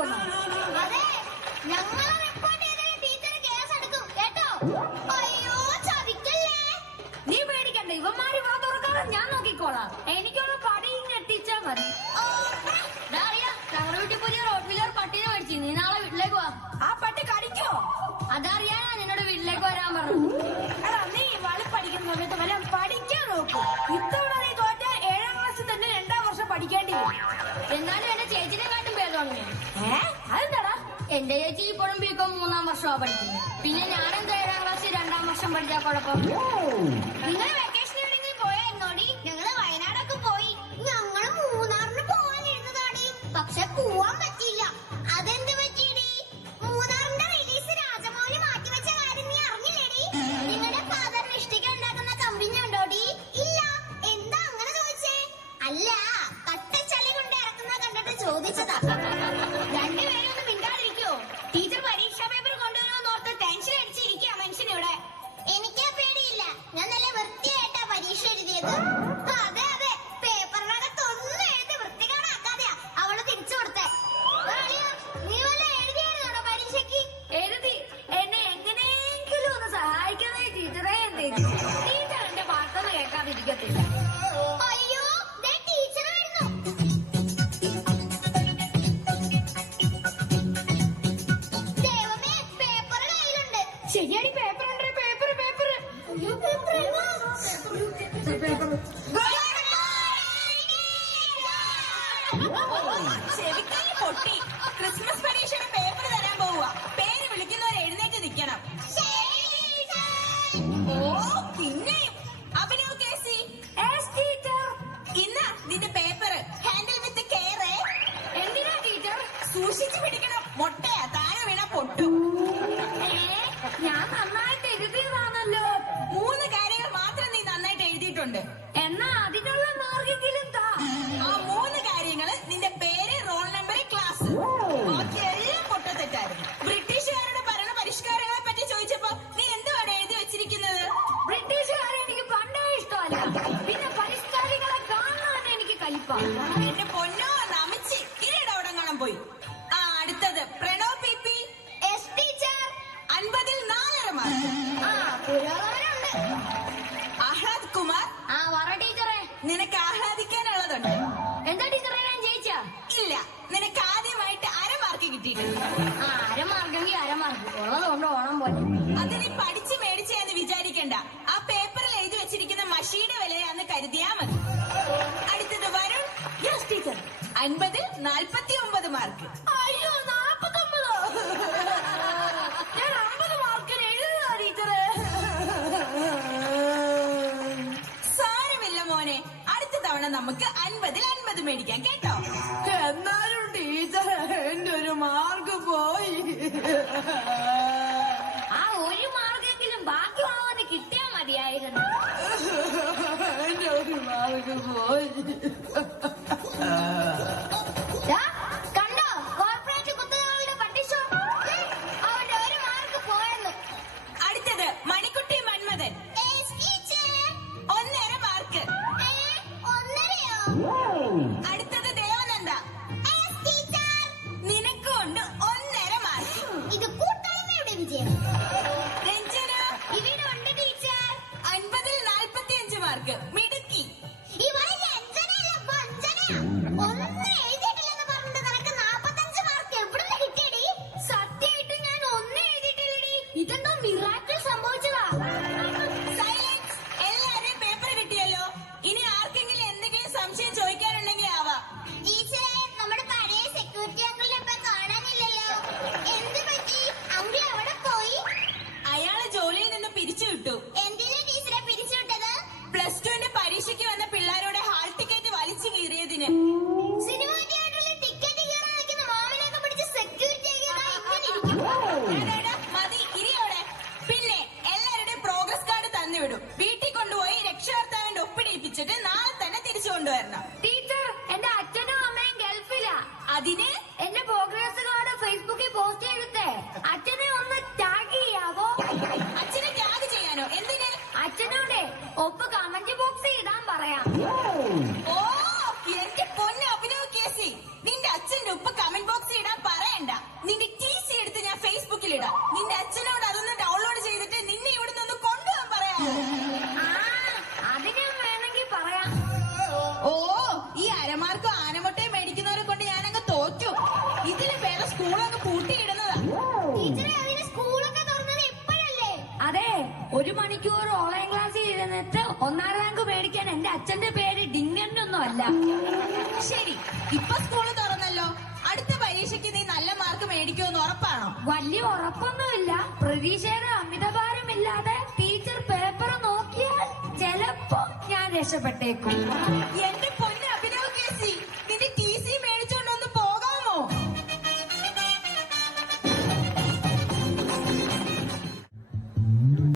നോക്കിക്കൊള്ളു. അതെ, ഞങ്ങളെ റിപ്പോർട്ട് ചെയ്താൽ ടീച്ചർ കേസ് എടുക്കും കേട്ടോ. അയ്യോ ചതിക്കല്ലേ. നീ പേടിക്കണ്ട, ഇവന്മാര് വാ തുറക്കാതെ ഞാൻ നോക്കിക്കോളാം. എനിക്കുള്ള പടി ഞെട്ടിച്ചാ മതി. അറിയാം, ഞങ്ങളുടെ വീട്ടിൽ പുതിയ റോഡ് വീലർ പട്ടിനെ മേടിച്ചു. നീ നാളെ വീട്ടിലേക്ക് വാ. ആ പട്ടി കടിക്കോ? അതറിയാനാ നിന്നോട് വീട്ടിലേക്ക് വരാൻ പറഞ്ഞു. എടാ, നീ വളി പഠിക്കുന്ന സമയത്ത് വല്ല പഠിക്കാൻ നോക്കും. ഇത്തവണ നീ തോറ്റ 7ാം ക്ലാസ്സിൽ തന്നെ 2ാം വർഷം പഠിക്കേണ്ടി വരും. എന്നാലും എന്റെ ചേച്ചിനെ കാട്ടും ഭേദമാണ് ഞാൻ. അതെന്താടാ? എന്റെ ചേച്ചി ഇപ്പോഴും ബികോം 3ാം വർഷമാ പഠിക്കുന്നത്. പിന്നെ ഞാനെന്താ 7ാം ക്ലാസ്സിൽ 2ാം വർഷം പഠിച്ചാൽ കുഴപ്പം? നിങ്ങൾ വെക്കേഷൻ എവിടെയെങ്കിലും പോയെന്നോടി? ഞങ്ങള് വയനാടൊക്കെ പോയി. ഞങ്ങള് മൂന്നാറിന് പോവാനിരുന്നതാടി. പക്ഷെ പോവാൻ പറ്റിയില്ല. അതെന്ത് പറ്റിയടി? മൂന്നാറിന്റെ റിലീസ് രാജമൗലി മാറ്റിവെച്ച കാര്യം നീ അറിഞ്ഞില്ലേടി? നിങ്ങളുടെ ഫാദറിന് ഇഷ്ടിക ഉണ്ടാക്കുന്ന കമ്പനി ഉണ്ടോടി? ഇല്ല. എന്താ അങ്ങനെ ചോദിച്ചേ? അല്ല, കട്ടച്ചളി കൊണ്ട് ഇറക്കുന്ന കണ്ടിട്ട് ചോദിച്ചതാ. രണ്ടുപേരും ഒന്ന് മിണ്ടാതിരിക്കോ? ടീച്ചർ പരീക്ഷാ പേപ്പർ കൊണ്ടുവരുമെന്നോർത്ത് ടെൻഷൻ അടിച്ചിരിക്കുക മനുഷ്യനിവിടെ. എനിക്ക് പേടിയില്ല. ഞാൻ നല്ല വൃത്തിയായിട്ടാ പരീക്ഷ എഴുതിയത്. അതെ അതെ, പേപ്പറിനകത്ത് ഒന്നും എഴുതി വൃത്തികേടാക്കാതെയാ അവള് തിരിച്ചു കൊടുത്തേ. നീ വല്ല എഴുതിയായിരുന്നോ പരീക്ഷയ്ക്ക്? എഴുതി. എന്നെ എങ്ങനെയെങ്കിലും ഒന്ന് സഹായിക്കുന്നേ ടീച്ചറേ. ടീച്ചർ എന്റെ വാർത്തകൾ കേൾക്കാതിരിക്കത്തില്ല. അയ്യോ, ദേ ടീച്ചർ വരുന്നു. ദൈവമേ, പേപ്പർ കയ്യിലുണ്ട്. ശരിയാടി, പേപ്പർ ഉണ്ട്. പേപ്പർ പേപ്പർ അയ്യോ, പേപ്പർ ചെവിക്കാരി പൊട്ടി. ക്രിസ്മസ് പരീക്ഷയുടെ പേപ്പർ തരാൻ പോവുക. പേര് വിളിക്കുന്നവർ എഴുന്നേറ്റ് നിൽക്കണം. ഓ, പിന്നെയും അഭിനവ് കേസി. ഇന്ന് നിന്റെ പേപ്പർ ഹാൻഡിൽ വിത്ത് കെയർ. എന്തിനാ ടീച്ചർ? സൂക്ഷിച്ചു പിടിക്കണം. മൊട്ടയാ, താഴെ വീണ പൊട്ടും. ഞാൻ നന്നായിട്ട് എഴുതിയതാണല്ലോ. 3 കാര്യങ്ങൾ മാത്രം നീ നന്നായിട്ട് എഴുതിയിട്ടുണ്ട്. എന്നാ അതിനുള്ള മാർഗെങ്കിലും താ. ആ 3 കാര്യങ്ങള് നിന്റെ പേര്, റോൾ നമ്പർ, ക്ലാസ്. ബാക്കി എല്ലാം പൊട്ടത്തെറ്റായിരുന്നു. ബ്രിട്ടീഷുകാരുടെ ഭരണ പരിഷ്കാരങ്ങളെ പറ്റി ചോദിച്ചപ്പോ നീ എന്തുവാണ് എഴുതി വെച്ചിരിക്കുന്നത്? ബ്രിട്ടീഷുകാരെ എനിക്ക് പണ്ടേ ഇഷ്ടമല്ല. പിന്നെ പരിഷ്കാരികളെ കാണാൻ എനിക്ക് കലിപ്പാണ്. എന്റെ പൊന്നോ, നമിച്ച് ഇരയുടെ അവിടെ കാണാൻ പോയി. ആ, അടുത്തത് Pranav P P. Yes teacher. 50ൽ 4.5 മാർക്ക്. ആ, പുരോഗമനമുണ്ട്. ആഹ്ലാദ് കുമാർ. ആ പറ ടീച്ചറെ. നിനക്ക് ആഹ്ലാദിക്കാനുള്ളതുണ്ട്. എന്താ ടീച്ചറെ, ഞാൻ ജയിച്ചാ? ഇല്ല, നിനക്ക് ആദ്യമായിട്ട് 1/2 മാർക്ക് കിട്ടിയിട്ടുണ്ട്. ആ, അരമാർക്കെങ്കിൽ അരമാർക്ക് ഉള്ളതുകൊണ്ട് ഓണം പോലെ. അത് നീ പഠിച്ച് മേടിച്ചെന്ന് വിചാരിക്കണ്ട. ആ പേപ്പറിൽ എഴുതി വെച്ചിരിക്കുന്ന മഷിയുടെ വിലയാന്ന് കരുതിയാ മതി. അടുത്തത് വരുൺ. Yes teacher. 50ൽ 49 മാർക്ക്. അയ്യോ, 49. ഞാൻ 50 മാർക്കിന് എഴുതുക ടീച്ചറെ. സാരമില്ല മോനെ, അടുത്ത തവണ നമുക്ക് 50ൽ 50 മേടിക്കാം കേട്ടോ. എന്നാലും ടീച്ചർ, എന്റെ ഒരു മാർക്ക് പോയി. ആ ഒരു മാർക്കെങ്കിലും ബാക്കിയുള്ളവന് കിട്ടിയാ മതിയായിരുന്നു. എന്റെ ഒരു മാർക്ക് പോയി. കണ്ടോ കോർപ്പറേറ്റ് കുത്തകകളുടെ പട്ടിഷോ? അവന്റെ ഒരു മാർക്ക് പോയെന്ന്. അടുത്തത് മണിക്കുട്ടി മന്മഥൻ. 1.5 മാർക്ക്. ഒന്നരയോ? അടുത്തത് ദേവനന്ദ. നിനക്കുണ്ട് 1.5 മാർക്ക്. ഇത് കൂട്ടായ്മയുടെ വിജയം. രഞ്ജന. ഇവിടെ ഉണ്ട് ടീച്ചർ. 50ൽ 45 മാർക്ക്. മിടുക്കി. ഇവള് രഞ്ജനയല്ല, വഞ്ചനയാ. ഒന്നും എഴുതിയിട്ടില്ലെന്ന് പറഞ്ഞിട്ട് നിനക്ക് 45 മാർക്ക് എവിടുന്ന് കിട്ടിയടി? സത്യമായിട്ട് ഞാൻ ഒന്നും എഴുതിയിട്ടില്ലടി. ഇതെന്തോ മിറാക്കിൾ സംഭവിച്ചതാ. സൈലൻസ്. എല്ലാവരെയും പേപ്പർ കിട്ടിയല്ലോ. ഇനി ആർക്കെങ്കിലും എന്തെങ്കിലും സംശയം ചോദിക്കാനുണ്ടെങ്കിൽ ആവാം. ടീച്ചറെ, നമ്മുടെ പഴയ സെക്യൂരിറ്റി അങ്കിളിനെ ഇപ്പൊ കാണാനില്ലല്ലോ. എന്ത് പറ്റി? അങ്കിൾ എവിടെ പോയി? അയാളെ ജോലിയിൽ നിന്ന് പിരിച്ചു വിട്ടു. എന്തിനാ ടീച്ചറെ പിരിച്ചുവിട്ടത്? +2ന്റെ പരീക്ഷയ്ക്ക് വന്ന പിള്ളേരുടെ ഹാൾ ടിക്കറ്റ് വലിച്ചു കീറിയതിന്. സിനിമ തിയേറ്ററിൽ ടിക്കറ്റ് കീറാൻ നിൽക്കുന്ന മാമിനെയൊക്കെ പിടിച്ച് സെക്യൂരിറ്റി ഇങ്ങനെ ഇരിക്കും. എടാ, മതി, ഇരിയോടെ. പിന്നെ എല്ലാവരുടെയും പ്രോഗ്രസ് കാർഡ് തന്നുവിടും. വീട്ടിൽ കൊണ്ടുപോയി രക്ഷകർത്താവിന്റെ ഒപ്പിടിപ്പിച്ചിട്ട് നാളെ തന്നെ തിരിച്ചു കൊണ്ടുവരണം. ടീച്ചർ, എന്റെ അച്ഛനും അമ്മയും ഗൾഫിലാ. അതിന് എന്റെ പ്രോഗ്രസ് കാർഡ് ഫേസ്ബുക്കിൽ പോസ്റ്റ് ചെയ്തിട്ടേ അച്ഛനെ ഒന്ന് ടാഗ് ചെയ്യാവോ? അച്ഛനെ ത്യാഗ് ചെയ്യാനോ? എന്തിന്? അച്ഛനോടെ ഒപ്പ് കമന്റ് ബോക്സിൽ ഇടാൻ പറയാം. ഓ, എന്റെ പൊന്നെ അഭിനവ് കേസി, നിന്റെ അച്ഛന്റെ ഉപ്പ് കമന്റ് ബോക്സിൽ ഇടാൻ പറയണ്ട. ഒന്നാം റാങ്ക് മേടിക്കാൻ എന്റെ അച്ഛന്റെ പേര് ഡിങ്ങനൊന്നും അല്ല. ശരി, ഇപ്പൊ സ്കൂള് തുറന്നല്ലോ. അടുത്ത പരീക്ഷയ്ക്ക് നീ നല്ല മാർക്ക് മേടിക്കുമെന്ന് ഉറപ്പാണോ? വലിയ ഉറപ്പൊന്നുമില്ല. പ്രതീക്ഷയുടെ അമിതഭാരമില്ലാതെ ടീച്ചർ പേപ്പർ നോക്കിയാൽ ചിലപ്പോ ഞാൻ രക്ഷപ്പെട്ടേക്കും. എന്റെ